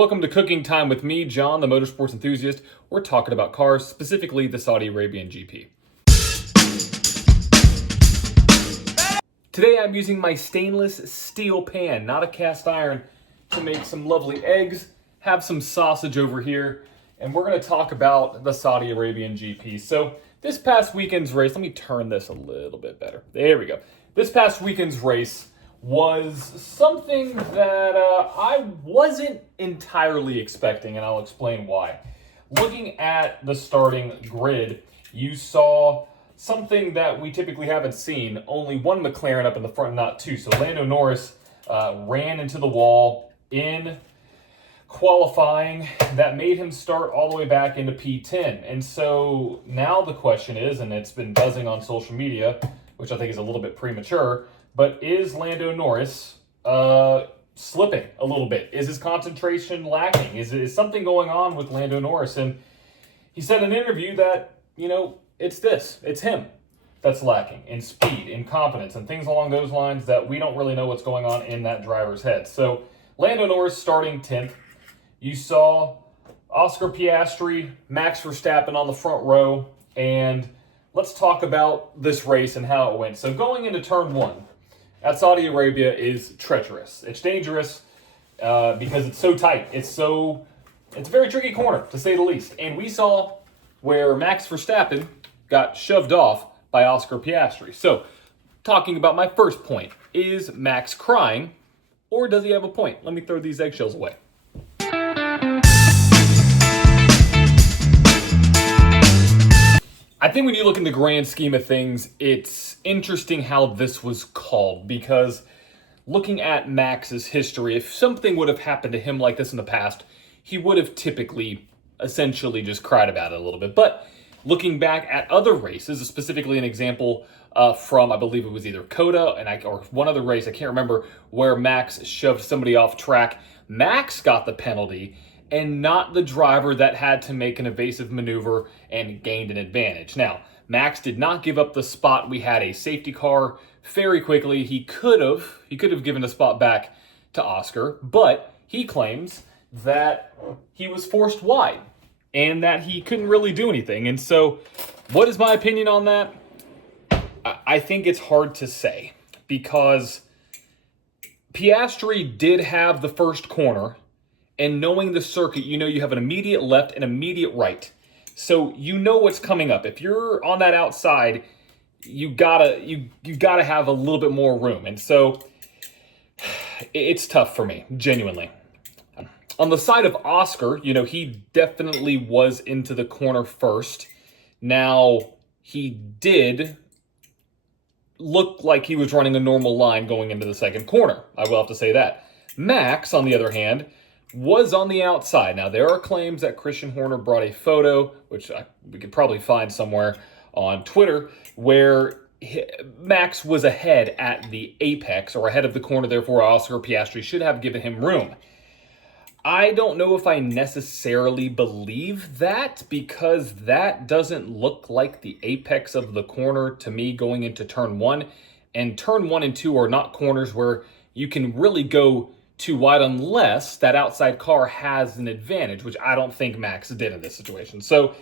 Welcome to Cooking Time with me, John, the Motorsports Enthusiast. We're talking about cars, specifically the Saudi Arabian GP. Today I'm using my stainless steel pan, not a cast iron, to make some lovely eggs, have some sausage over here, and we're going to talk about the Saudi Arabian GP. So this past weekend's race, let me turn this a little bit better. There we go. This past weekend's race was something that I wasn't entirely expecting, and I'll explain why. Looking at the starting grid, you saw something that we typically haven't seen. Only one McLaren up in the front, not two. So Lando Norris ran into the wall in qualifying. That made him start all the way back into P10. And so now the question is, and it's been buzzing on social media, which I think is a little bit premature, but is Lando Norris slipping a little bit? Is his concentration lacking? Is something going on with Lando Norris? And he said in an interview that, it's him that's lacking in speed, in confidence, and things along those lines that we don't really know what's going on in that driver's head. So Lando Norris starting 10th. You saw Oscar Piastri, Max Verstappen on the front row, and let's talk about this race and how it went. So going into turn one at Saudi Arabia is treacherous. It's dangerous because it's so tight. It's a very tricky corner, to say the least. And we saw where Max Verstappen got shoved off by Oscar Piastri. So talking about my first point, is Max crying or does he have a point? Let me throw these eggshells away. I think when you look in the grand scheme of things, it's interesting how this was called, because looking at Max's history, if something would have happened to him like this in the past, he would have typically essentially just cried about it a little bit. But looking back at other races, specifically an example from, I believe it was either Coda or one other race, I can't remember, where Max shoved somebody off track. Max got the penalty, and not the driver that had to make an evasive maneuver and gained an advantage. Now, Max did not give up the spot. We had a safety car very quickly. He could have given the spot back to Oscar, but he claims that he was forced wide and that he couldn't really do anything. And so, what is my opinion on that? I think it's hard to say, because Piastri did have the first corner. And knowing the circuit, you have an immediate left and immediate right. So you know what's coming up. If you're on that outside, you gotta have a little bit more room. And so it's tough for me, genuinely. On the side of Oscar, he definitely was into the corner first. Now, he did look like he was running a normal line going into the second corner. I will have to say that. Max, on the other hand, was on the outside. Now, there are claims that Christian Horner brought a photo, which we could probably find somewhere on Twitter, where Max was ahead at the apex, or ahead of the corner, therefore Oscar Piastri should have given him room. I don't know if I necessarily believe that, because that doesn't look like the apex of the corner to me going into turn one. And turn 1 and 2 are not corners where you can really go too wide unless that outside car has an advantage, which I don't think Max did in this situation. So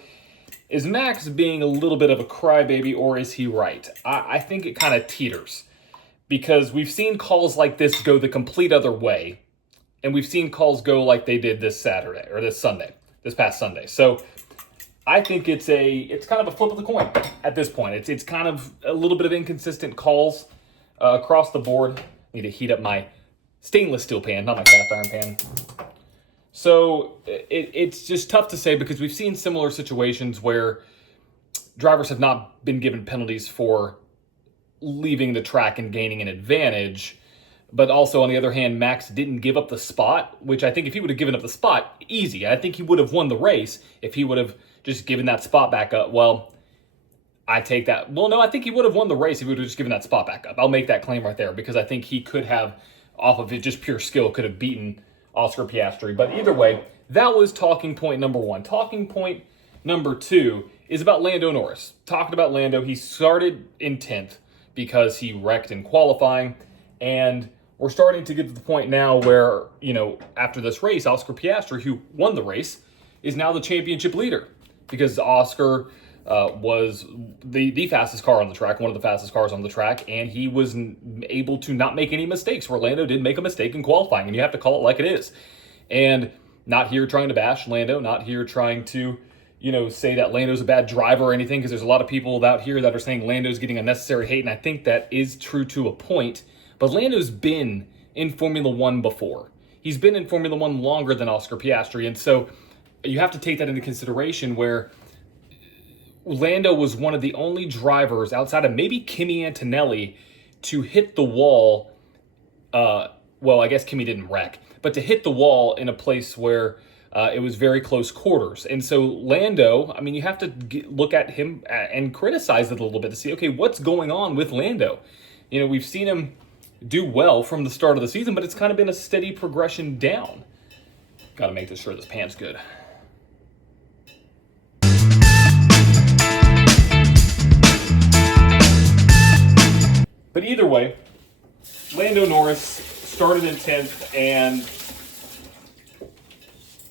is Max being a little bit of a crybaby, or is he right? I think it kind of teeters, because we've seen calls like this go the complete other way, and we've seen calls go like they did this past Sunday. So I think it's kind of a flip of the coin at this point. It's kind of a little bit of inconsistent calls across the board. I need to heat up my stainless steel pan, not my cast iron pan. So it's just tough to say, because we've seen similar situations where drivers have not been given penalties for leaving the track and gaining an advantage. But also, on the other hand, Max didn't give up the spot, which I think if he would have given up the spot, easy. I think he would have won the race if he would have just given that spot back up. Well, I take that. Well, no, I think he would have won the race if he would have just given that spot back up. I'll make that claim right there, because I think he could have, off of it, just pure skill, could have beaten Oscar Piastri. But either way, that was talking point number one. Talking point number two is about Lando Norris. Talking about Lando, he started in 10th because he wrecked in qualifying. And we're starting to get to the point now where, you know, after this race, Oscar Piastri, who won the race, is now the championship leader, because Oscar was the fastest car on the track, one of the fastest cars on the track, and he was able to not make any mistakes. Lando did make a mistake in qualifying, and you have to call it like it is. And not here trying to bash Lando, not here trying to, you know, say that Lando's a bad driver or anything, because there's a lot of people out here that are saying Lando's getting unnecessary hate, and I think that is true to a point. But Lando's been in Formula One before. He's been in Formula One longer than Oscar Piastri, and so you have to take that into consideration, where Lando was one of the only drivers outside of maybe Kimi Antonelli to hit the wall. Well, I guess Kimi didn't wreck, but to hit the wall in a place where it was very close quarters. And so Lando, I mean, you have to look at him and criticize it a little bit to see, okay, what's going on with Lando? You know, we've seen him do well from the start of the season, but it's kind of been a steady progression down. Got to make sure this pan's good. But either way, Lando Norris started in 10th and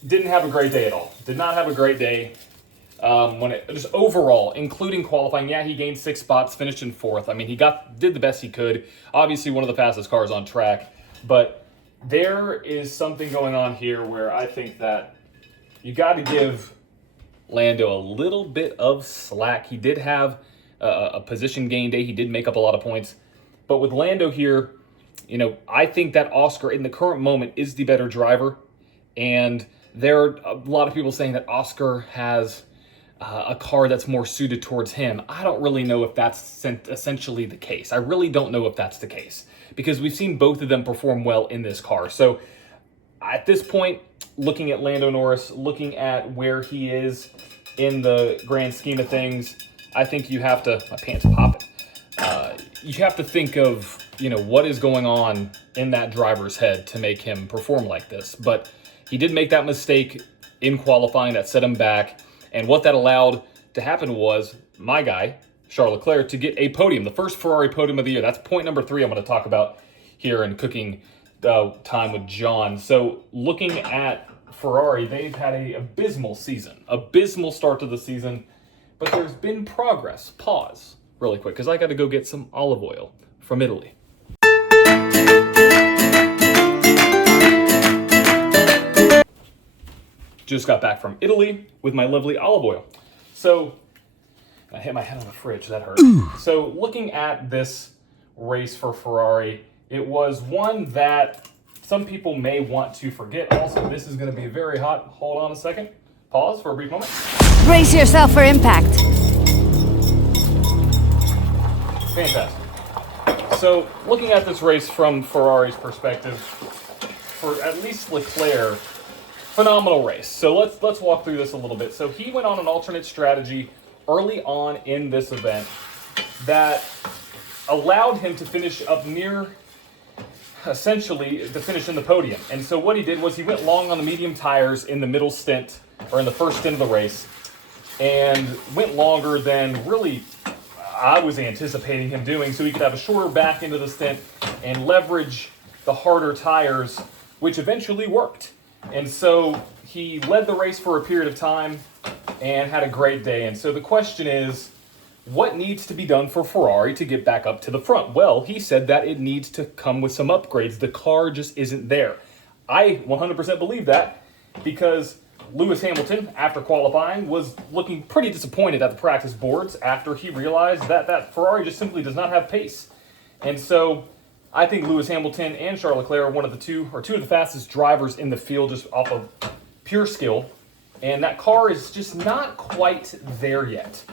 didn't have a great day at all. Did not have a great day. Just overall, including qualifying, yeah, he gained 6 spots, finished in 4th. I mean, he did the best he could. Obviously, one of the fastest cars on track. But there is something going on here where I think that you got to give Lando a little bit of slack. He did have a position gain day. He did make up a lot of points. But with Lando here, you know, I think that Oscar in the current moment is the better driver. And there are a lot of people saying that Oscar has a car that's more suited towards him. I don't really know if that's essentially the case. I really don't know if that's the case, because we've seen both of them perform well in this car. So at this point, looking at Lando Norris, looking at where he is in the grand scheme of things, I think you have to, my pants popping. You have to think of, you know, what is going on in that driver's head to make him perform like this. But he did make that mistake in qualifying that set him back. And what that allowed to happen was my guy, Charles Leclerc, to get a podium, the first Ferrari podium of the year. That's point number 3 I'm going to talk about here in cooking time with John. So looking at Ferrari, they've had an abysmal season, abysmal start to the season, but there's been progress. Pause really quick, because I got to go get some olive oil from Italy. Just got back from Italy with my lovely olive oil. So I hit my head on the fridge, that hurt. So looking at this race for Ferrari, it was one that some people may want to forget. Also, this is going to be very hot. Hold on a second. Pause for a brief moment. Brace yourself for impact. Fantastic. So looking at this race from Ferrari's perspective, for at least Leclerc, phenomenal race. So let's walk through this a little bit. So he went on an alternate strategy early on in this event that allowed him to finish up near, essentially, to finish in the podium. And so what he did was he went long on the medium tires in the middle stint, or in the first stint of the race, and went longer than really I was anticipating him doing, so he could have a shorter back into the stint and leverage the harder tires, which eventually worked. And so he led the race for a period of time and had a great day. And so the question is, what needs to be done for Ferrari to get back up to the front? Well, he said that it needs to come with some upgrades. The car just isn't there. I 100% believe that, because Lewis Hamilton, after qualifying, was looking pretty disappointed at the practice boards after he realized that Ferrari just simply does not have pace. And so I think Lewis Hamilton and Charles Leclerc are two of the fastest drivers in the field, just off of pure skill. And that car is just not quite there yet.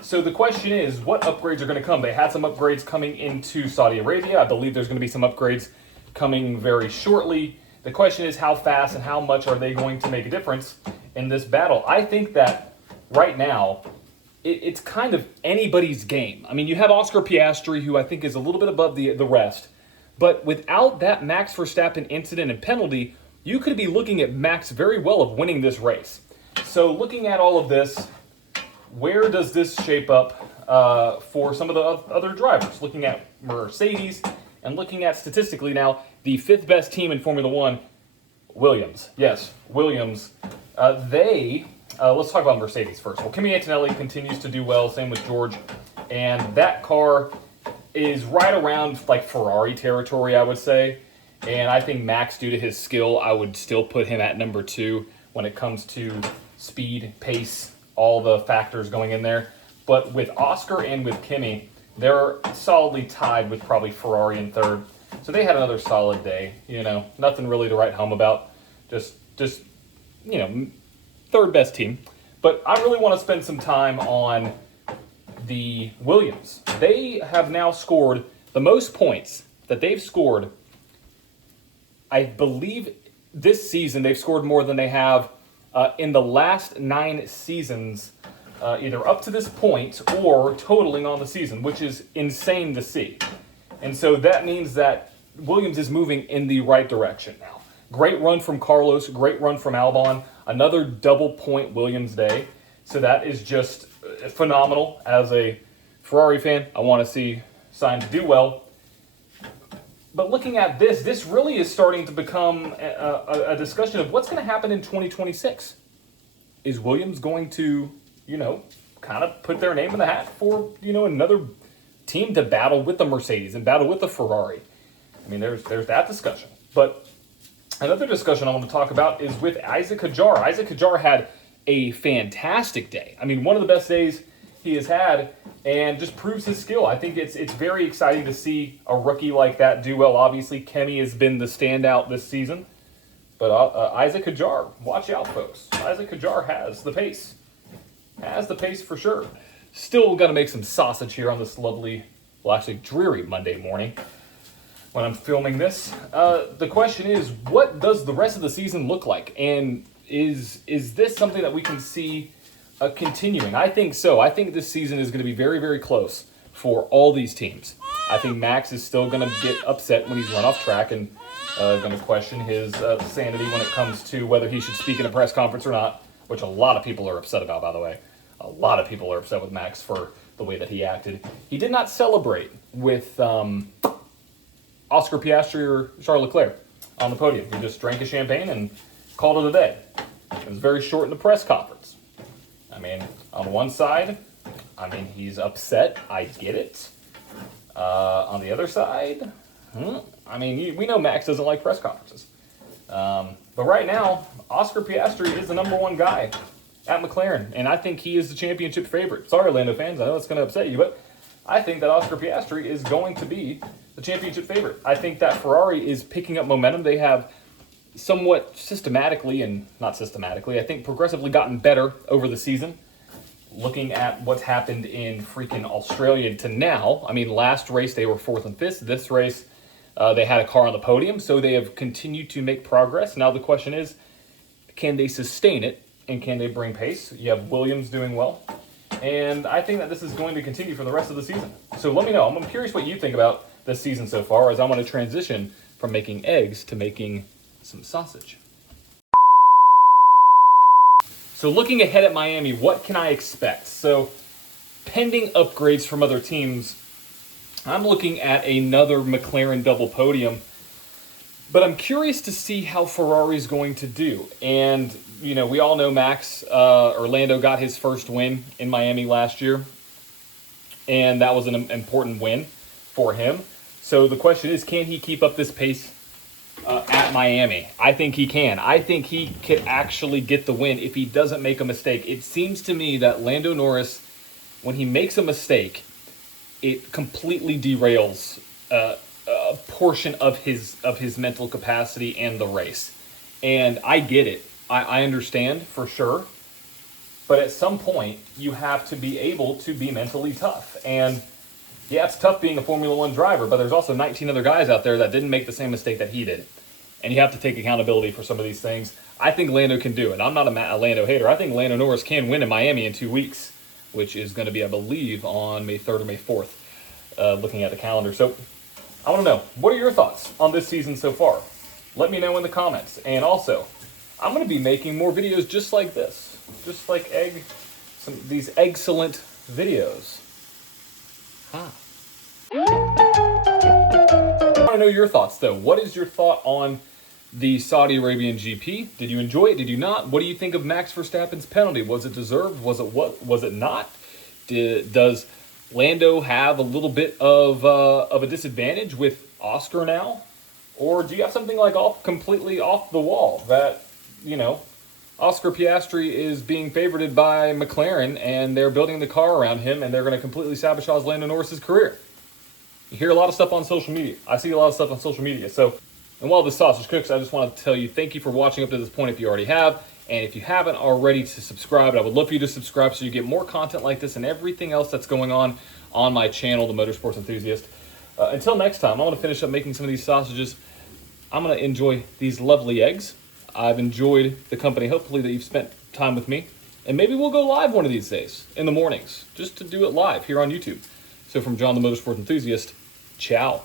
So the question is, what upgrades are going to come? They had some upgrades coming into Saudi Arabia. I believe there's going to be some upgrades coming very shortly. The question is, how fast and how much are they going to make a difference in this battle? I think that right now, it's kind of anybody's game. I mean, you have Oscar Piastri, who I think is a little bit above the rest. But without that Max Verstappen incident and penalty, you could be looking at Max very well of winning this race. So looking at all of this, where does this shape up for some of the other drivers? Looking at Mercedes and looking at statistically now, the 5th best team in Formula One, Williams. Yes, Williams. Let's talk about Mercedes first. Well, Kimi Antonelli continues to do well, same with George. And that car is right around like Ferrari territory, I would say. And I think Max, due to his skill, I would still put him at number 2 when it comes to speed, pace, all the factors going in there. But with Oscar and with Kimi, they're solidly tied with probably Ferrari in 3rd. So they had another solid day, nothing really to write home about. Just 3rd best team. But I really want to spend some time on the Williams. They have now scored the most points that they've scored. I believe this season they've scored more than they have in the last 9 seasons, either up to this point or totaling on the season, which is insane to see. And so that means that Williams is moving in the right direction now. Great run from Carlos, great run from Albon, another double point Williams day. So that is just phenomenal. As a Ferrari fan, I want to see Sainz do well. But looking at this really is starting to become a discussion of what's going to happen in 2026. Is Williams going to, kind of put their name in the hat for, another team to battle with the Mercedes and battle with the Ferrari? I mean, there's that discussion. But another discussion I want to talk about is with Isaac Hadjar. Isaac Hadjar had a fantastic day. I mean, one of the best days he has had, and just proves his skill. I think it's very exciting to see a rookie like that do well. Obviously, Kimi has been the standout this season. But Isaac Hadjar, watch out, folks. Isaac Hadjar has the pace. Has the pace for sure. Still got to make some sausage here on this lovely, well, actually dreary Monday morning when I'm filming this. The question is, what does the rest of the season look like? And is this something that we can see continuing? I think so. I think this season is going to be very, very close for all these teams. I think Max is still going to get upset when he's run off track and going to question his sanity when it comes to whether he should speak in a press conference or not, which a lot of people are upset about, by the way. A lot of people are upset with Max for the way that he acted. He did not celebrate with Oscar Piastri or Charles Leclerc on the podium. He just drank his champagne and called it a day. It was very short in the press conference. I mean, on one side, he's upset. I get it. On the other side, we know Max doesn't like press conferences. But right now, Oscar Piastri is the number 1 guy at McLaren, and I think he is the championship favorite. Sorry, Lando fans, I know it's going to upset you, but I think that Oscar Piastri is going to be the championship favorite. I think that Ferrari is picking up momentum. They have somewhat systematically, and not systematically, I think progressively gotten better over the season. Looking at what's happened in freaking Australia to now, last race they were 4th and 5th. This race, they had a car on the podium, so they have continued to make progress. Now the question is, can they sustain it, and can they bring pace? You have Williams doing well, and I think that this is going to continue for the rest of the season. So let me know. I'm curious what you think about this season so far, as I'm going to transition from making eggs to making some sausage. So looking ahead at Miami, what can I expect? So pending upgrades from other teams, I'm looking at another McLaren double podium, but I'm curious to see how Ferrari's going to do. And, we all know Max, Orlando got his first win in Miami last year, and that was an important win for him. So the question is, can he keep up this pace at Miami? I think he can. I think he could actually get the win if he doesn't make a mistake. It seems to me that Lando Norris, when he makes a mistake, it completely derails a portion of his mental capacity and the race. And I get it. I understand for sure. But at some point, you have to be able to be mentally tough. And yeah, it's tough being a Formula One driver, but there's also 19 other guys out there that didn't make the same mistake that he did. And you have to take accountability for some of these things. I think Lando can do it. I'm not a Lando hater. I think Lando Norris can win in Miami in 2 weeks, which is going to be, I believe, on May 3rd or May 4th, looking at the calendar. So I want to know, what are your thoughts on this season so far? Let me know in the comments. And also, I'm going to be making more videos just like this. Just like these excellent videos. I want to to know your thoughts, though. What is your thought on the Saudi Arabian GP? Did you enjoy it? Did you not? What do you think of Max Verstappen's penalty? Was it deserved? Was it what? Was it not? Does Lando have a little bit of a disadvantage with Oscar now? Or do you have something like completely off the wall that, you know, Oscar Piastri is being favorited by McLaren and they're building the car around him and they're going to completely sabotage Lando Norris's career? You hear a lot of stuff on social media. I see a lot of stuff on social media. So, and while this sausage cooks, I just want to tell you thank you for watching up to this point if you already have. And if you haven't already, to subscribe. I would love for you to subscribe so you get more content like this and everything else that's going on my channel, The Motorsports Enthusiast. Until next time, I'm going to finish up making some of these sausages. I'm going to enjoy these lovely eggs. I've enjoyed the company, hopefully, that you've spent time with me. And maybe we'll go live one of these days in the mornings, just to do it live here on YouTube. So from John, the Motorsports Enthusiast, ciao.